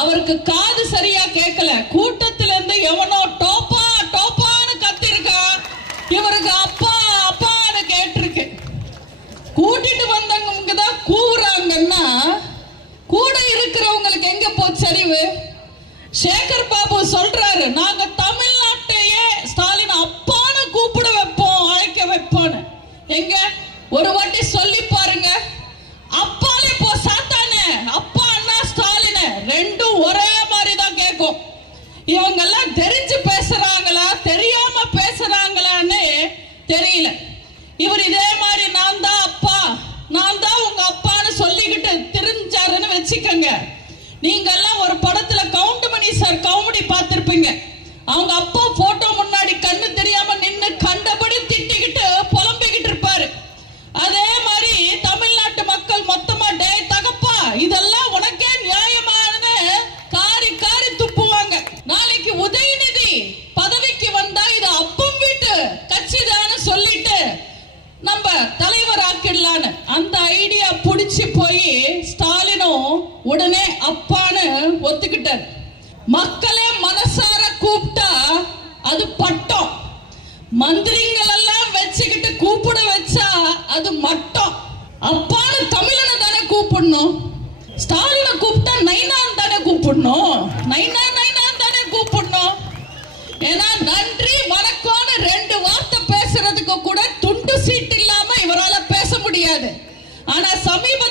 அவருக்கு காது சரியா கேட்கல. கூட்டத்துல இருந்து எவனோ டோப்பா டோப்பான்னு கத்திருக்கா. இவருக்கு அப்பா அப்பான்னு கேட்டிருக்கு. கூட்டிட்டு வந்தவங்க தான் கூவுறாங்கன்னா கூட இருக்கிறவங்களுக்கு எங்க போச்சு சரிவு? சேகர் பாபு சொல்றாரு நாங்க தமிழ்நாட்டையே ஸ்டாலின் அப்பான்னு கூப்பிட வைப்போம் அழைக்க வைப்போம்னு. எங்க? ஒரு வாட்டி ரெண்டும் ஒரே மாதிரி தான் கேட்கும். இவங்க எல்லாம் தெரிஞ்சு பேசுறாங்களா தெரியாம பேசுறாங்களான்னு தெரியல. இவர் இதே மாதிரி நான் தான் அப்பா நான் தான் உங்க அப்பான்னு சொல்லிக்கிட்டு தெரிஞ்சாருன்னு வச்சுக்கோங்க. நீங்க எல்லாம் ஒரு படத்துல கவுண்டமணி சார் கவுமடி பார்த்திருப்பீங்க. அவங்க அப்பா நம்ம தலைவர் ஆக்கிடலான்னு அந்த ஐடியா புடிச்சு போய் ஸ்டாலினும் உடனே அப்பான்னு ஒத்துக்கிட்டார். மக்களே மனசார கூப்பிட்டா அது பட்டம். மந்திரிங்கள் எல்லாம் வச்சுக்கிட்டு கூப்பிட வச்சா அது மட்டம். அப்பான்னு தமிழனை தானே கூப்பிடணும்? ஸ்டாலினை கூப்பிட்டா நைனான் தானே கூப்பிடணும்? நைனா நைனான் தானே கூப்பிடணும்? ஏன்னா நன்றி வணக்கம் சமீப